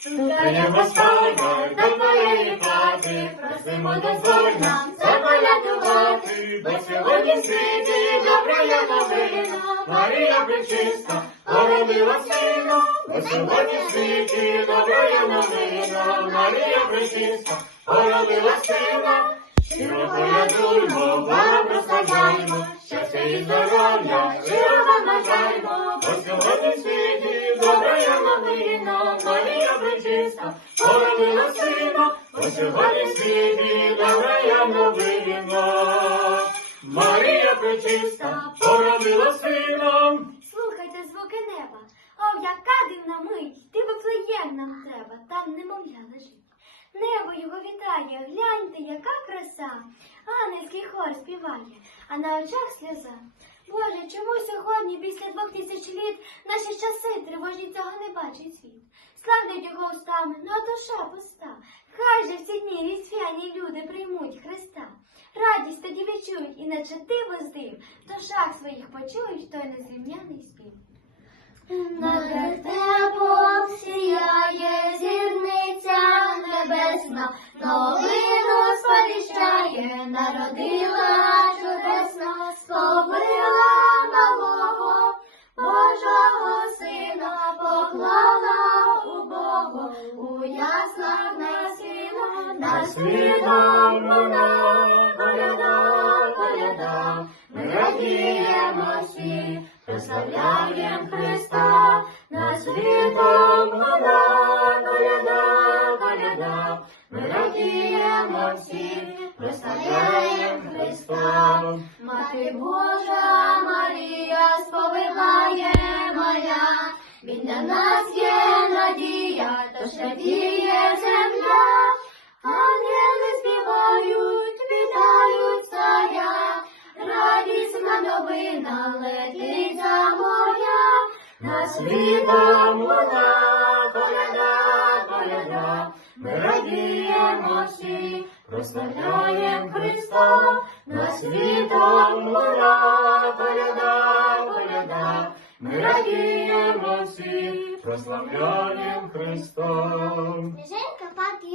Стукаємо скоро до твоєї хати, просимо дозволь нам бо сьогодні в світі добрая новина, Марія Пречиста, породила сина, бо сьогодні в світі добрая новина, Марія Пречиста, породила сина, щиро колядуймо, Бога прославляємо, щастя і здоров'я, щиро вам бажаємо, бо сьогодні в світі Пречиста, породила сина, бо сьогодні світі добрая новина. Марія Пречиста, породила сина, Слухайте звуки неба. О, яка дивна мить, ти виплеєм нам треба, там немовля лежить. Небо його вітає, гляньте, яка краса. Ангельський хор співає, а на очах сльоза. Боже, чому сьогодні, після двох тисяч літ, наші часи тривожні цього не бачить світ? Славлять його устами, ну а душа пуста. Хай же в ці дні різдвяні люди приймуть Христа. Радість тоді відчують, і наче ти воздив, в душах своїх почують той незрівняний спів. Над вертепом сіяє зірниця небесна, новину сповіщає, народила на світом луна, коляда, коляда, ми радіємо всі, прославляєм Христа, на світом луна, коляда, коляда, ми радіємо всі, прославляєм Христа. Мати Божа Марія сповигає моя, він для нас є на світом луна, коляда, коляда, ми радіємо всі, прославляєм Христа, на світом луна, коляда, коляда, ми радіємо всі, прославляєм Христа.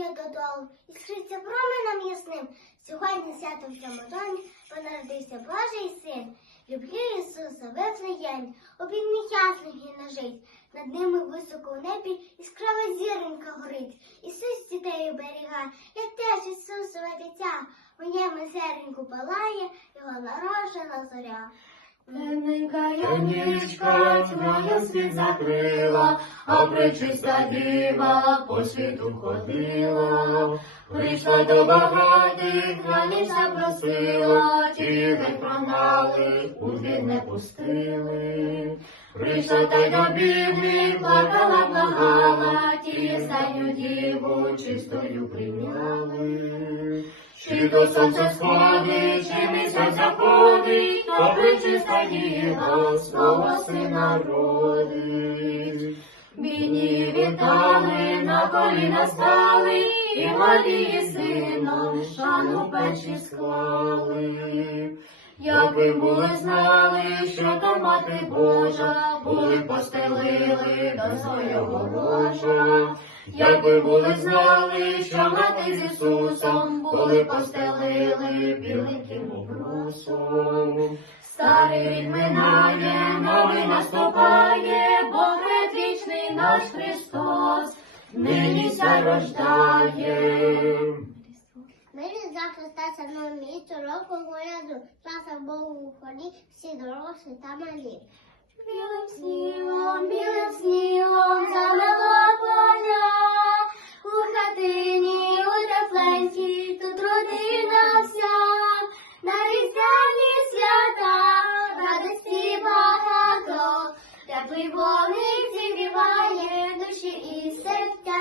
Падає додолу, і скриться променем ясним. Сьогодні свято в цьому домі понародився Божий син. Люблю Ісуса, Вифлеєм, обідних ясних і нажить. Над ними високо в небі іскрова зіронька горить. Ісус дітей оберігає, як теж Ісусове дитя. У ньому зереньку палає, його народжена зоря. Винненька Яничка твоя світ закрила, а пречиста діва по світу ходила. Прийшла до багатих, раніше просила, ті не прогнали, у двір не пустили. Прийшла та й до бідних, плакала, благала, ті останню діву чистою прийняли. Чи до сонця сходить, чи місяць то причиста діва свого сина родить. Бідні вітали, на коліна стали, і Марії сином шану печі склали. Якби були знали, що то мати Божа, були постелили до свого ложа. Якби були знали, що мати з Ісусом, були постелили біленьким обрусом. Старий рік минає, новий наступає, бо предвічний наш Христос, нині ся рождає. Мирі за Христа це нове місце року горяду, Слава Богу у всі дорослі та малі. Білим Снігом, білим снігом замело поля, у хатині, у тут родина вся, на різдвяні свята, радості багато, теплий вогник зігріває душі і серця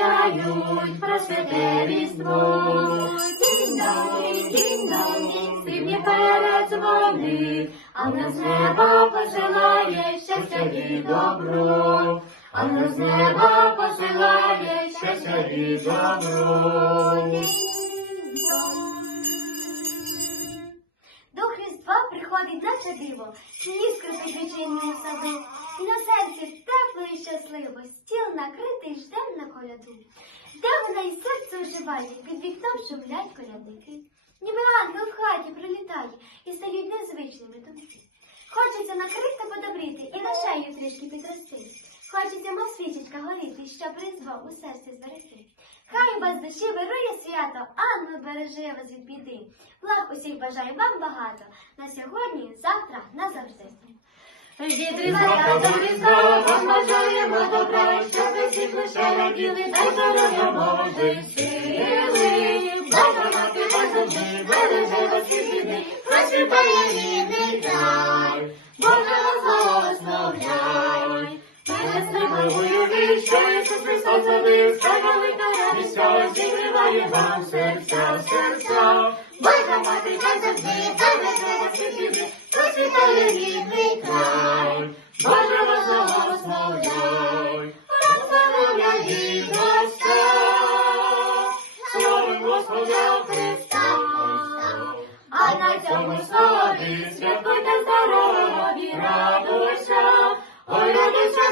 возвіщають про святе різдво. Дінь-дон, дінь-дон, дінь, срібні перезвони, а в нас неба посилає щастя і добро. А в нас неба посилає щастя і добро. До Різдва приходить наче диво, сніг скрипить вечірньому саду, і на серці тепло і щасливо, стіл накритий ждем на коляду. Де вона і серце оживає, під вікном шумлять колядники. Ніби ангел в хаті прилітає і стають незвичними думки. Хочеться накрити подобріти і на шею трішки підрости. Хочеться, мов свічечка горіти, щоб різдво у серці зберегти. Хай у вас душі вирує свято, ангел береже вас від біди. Благ усіх бажаю вам багато. На сьогодні, завтра, назавжди. Від Різдва до Різдва вам бажаємо добра, щоб ви всіх лише раділи, дай здоров'я Божої сили. Бога мати вас завжди, береже вас від біди, процвітає рідний край. Боже благословляй. Мене сливою віч, що Ісус Христос родився, велика радість, ось зігріває вам серця, серця. Бога мати вас завжди, береже вас від біди, процвітає рідний Радуйся, Господи, святкуйте здорові, радуйся, ой, радуйся,